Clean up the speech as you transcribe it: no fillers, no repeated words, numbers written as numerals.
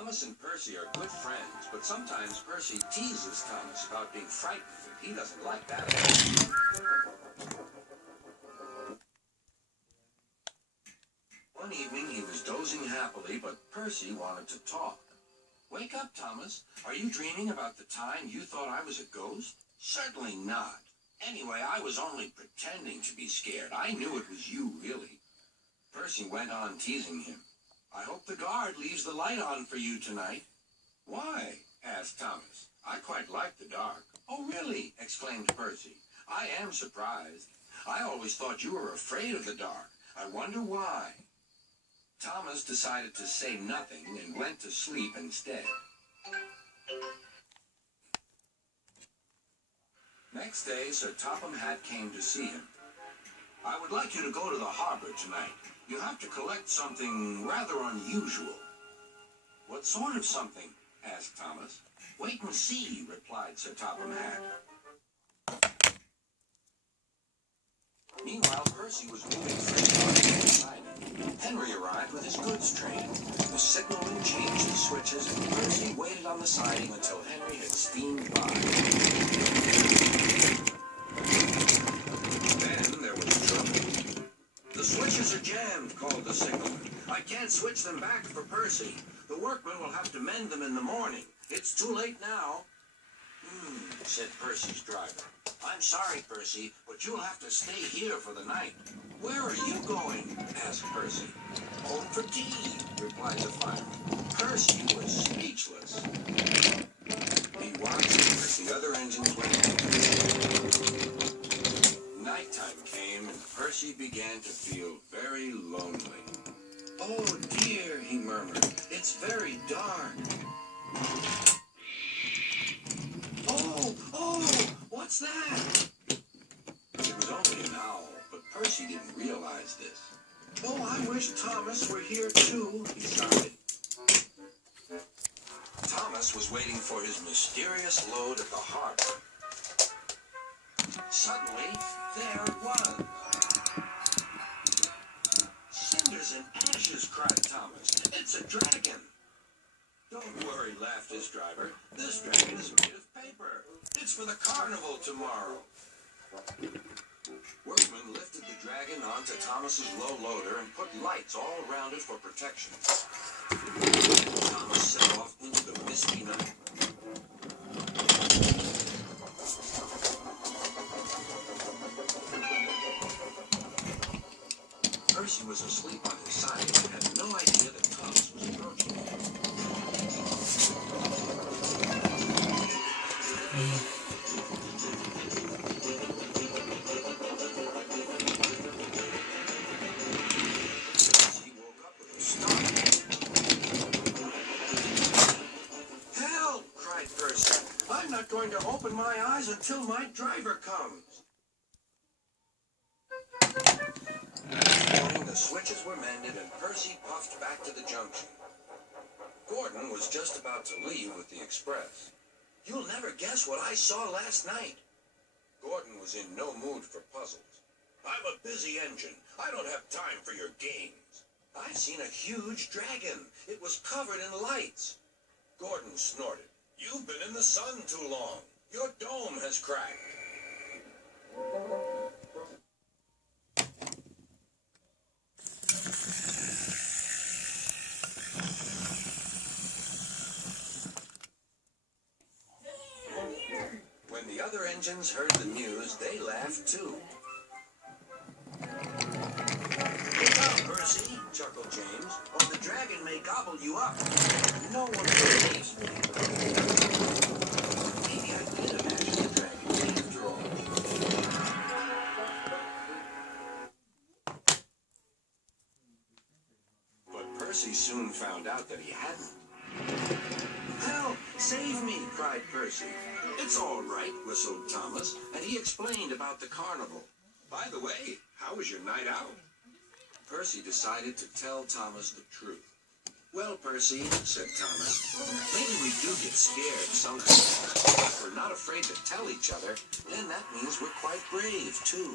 Thomas and Percy are good friends, but sometimes Percy teases Thomas about being frightened, and he doesn't like that at all. One evening he was dozing happily, but Percy wanted to talk. "Wake up, Thomas. Are you dreaming about the time you thought I was a ghost?" "Certainly not. Anyway, I was only pretending to be scared. I knew it was you, really." Percy went on teasing him. "I hope the guard leaves the light on for you tonight." "Why?" asked Thomas. "I quite like the dark." "Oh, really?" exclaimed Percy. "I am surprised. I always thought you were afraid of the dark. I wonder why." Thomas decided to say nothing and went to sleep instead. Next day, Sir Topham Hatt came to see him. "I would like you to go to the harbor tonight. You have to collect something rather unusual." "What sort of something?" asked Thomas. "Wait and see," replied Sir Topham Hatt. Meanwhile, Percy was moving freely inside. Henry arrived with his goods train. The signalman changed the switches, and Percy waited on the siding until Henry had steamed by. Then there was trouble. "The switches are jammed," called the signalman. "I can't switch them back for Percy. The workmen will have to mend them in the morning. It's too late now." Said Percy's driver. "I'm sorry, Percy, but you'll have to stay here for the night." "Where are you going?" asked Percy. "Home for tea," replied the fireman. Percy was speechless. He watched as the other engines went on. Nighttime came, and Percy began to feel very lonely. "Oh, dear," he murmured. "It's very dark." Oh, what's that?" It was only an owl, but Percy didn't realize this. "Oh, I wish Thomas were here too," he sighed. Thomas was waiting for his mysterious load at the harbor. Suddenly, there it was. "Cinders and ashes," cried Thomas. "It's a dragon." "Don't worry," laughed his driver. "This dragon is made of paper. It's for the carnival tomorrow." Workmen lifted the dragon onto Thomas's low loader and put lights all around it for protection. Thomas set off into the misty night. Percy was asleep on his side and had no idea that Thomas was approaching him. He woke up with a start. "Help!" cried Percy. "I'm not going to open my eyes until my driver comes." The switches were mended, and Percy puffed back to the junction. Gordon was just about to leave with the express. "You'll never guess what I saw last night." Gordon was in no mood for puzzles. "I'm a busy engine. I don't have time for your games." "I've seen a huge dragon. It was covered in lights." Gordon snorted. "You've been in the sun too long. Your dome has cracked." When the other engines heard the news, they laughed too. "Look out, Percy," chuckled James, "or the dragon may gobble you up." "No one believes me." Maybe I did imagine the dragon after all. But Percy soon found out that he hadn't. "Help! Save me!" cried Percy. "It's all right," whistled Thomas, and he explained about the carnival. "By the way, how was your night out?" Percy decided to tell Thomas the truth. "Well, Percy," said Thomas, "maybe we do get scared sometimes. But if we're not afraid to tell each other, then that means we're quite brave, too."